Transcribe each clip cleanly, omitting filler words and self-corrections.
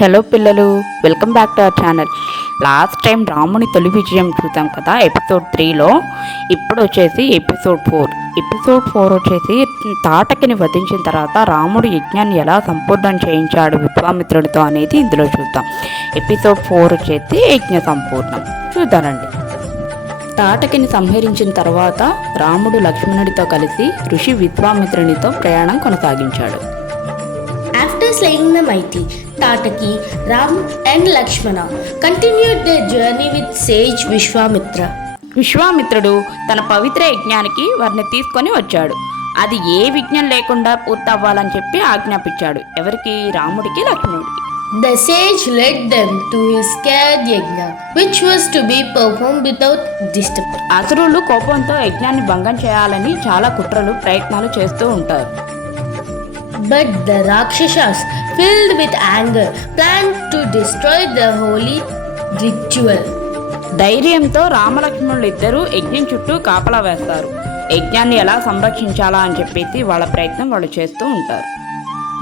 Hello పిల్లలు, welcome back to our channel. Last time రాముని తొలి విజయం చూసాం కదా ఎపిసోడ్ 3లో. ఇప్పుడు వచ్చేసి ఎపిసోడ్ 4 వచ్చేసి తాటకిని వధించిన తర్వాత రాముడు యజ్ఞాన్ని ఎలా సంపూర్ణం చేయించాడు విశ్వామిత్రుడితో అనేది ఇందులో చూద్దాం. ఎపిసోడ్ 4 వచ్చేసి యజ్ఞ సంపూర్ణం చూద్దానండి. తాటకిని సంహరించిన తర్వాత రాముడు లక్ష్మణుడితో కలిసి ఋషి విశ్వామిత్రునితో ప్రయాణం కొనసాగించాడు. After slaying the mighty, Tataki, Ram and Lakshmana continued their journey with sage Vishwamitra. విశ్వామిత్రుడు తన పవిత్ర యజ్ఞానికి వారిని తీసుకొని వచ్చాడు. అది ఏ విఘ్నం లేకుండా పూర్తవ్వాలని చెప్పి ఆజ్ఞాపించాడు. ఎవరికి? రాముడికి, లక్ష్మణుడికి. The sage led them to his scared yajna, which was to be performed without disturbance. అసురులు కోపంతో యజ్ఞాన్ని భంగం చేయాలని చాలా కుట్రలు ప్రయత్నాలు చేస్తూ ఉంటారు. But the Rakshasas, filled with anger, planned to destroy the holy ritual. ధైర్యంతో రామలక్ష్మణులు ఇద్దరూ యజ్ఞం చుట్టూ కాపలా వేస్తారు. యజ్ఞాన్ని ఎలా సంరక్షించాలా అని చెప్పేసి వాళ్ళ ప్రయత్నం వాళ్ళు చేస్తూ ఉంటారు.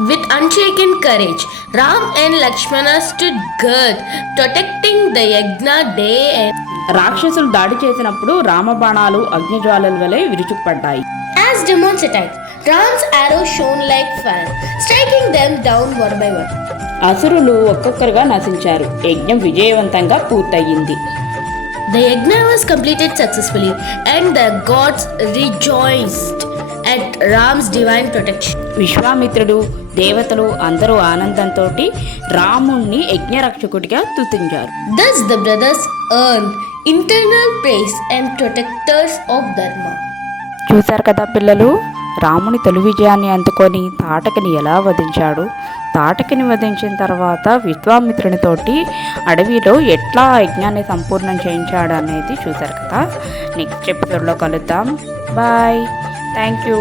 With unshaken courage, Ram and Lakshmana stood guard, protecting the yajna day and రాక్షసులు దాడి చేసినప్పుడు రామబాణాలు అగ్నిజ్వాలల వలె విరుచుకుపడ్డాయి. as demons attacked, Ram's arrow shone like fire, striking them down one by one. అసురులు ఒక్కొక్కరుగా నశించారు. యజ్ఞం విజయవంతంగా పూర్తయింది. The yajna was completed successfully, and the gods rejoiced at Ram's divine protection. విశ్వామిత్రుడు, దేవతలు అందరూ ఆనందంతో రాముణ్ణి యజ్ఞరక్షకుడిగా స్తుతించారు. Thus the brothers earned internal praise and protectors of Dharma. చూశారు కదా పిల్లలు, రాముని తొలి విజయాన్ని అందుకొని తాటకిని ఎలా వధించాడు. తాటకిని వధించిన తర్వాత విశ్వామిత్రునితోటి అడవిలో ఎట్లా యజ్ఞాన్ని సంపూర్ణం చేయించాడు అనేది చూశారు కదా. నెక్స్ట్ ఎపిసోడ్లో కలుద్దాం. బాయ్. Thank you.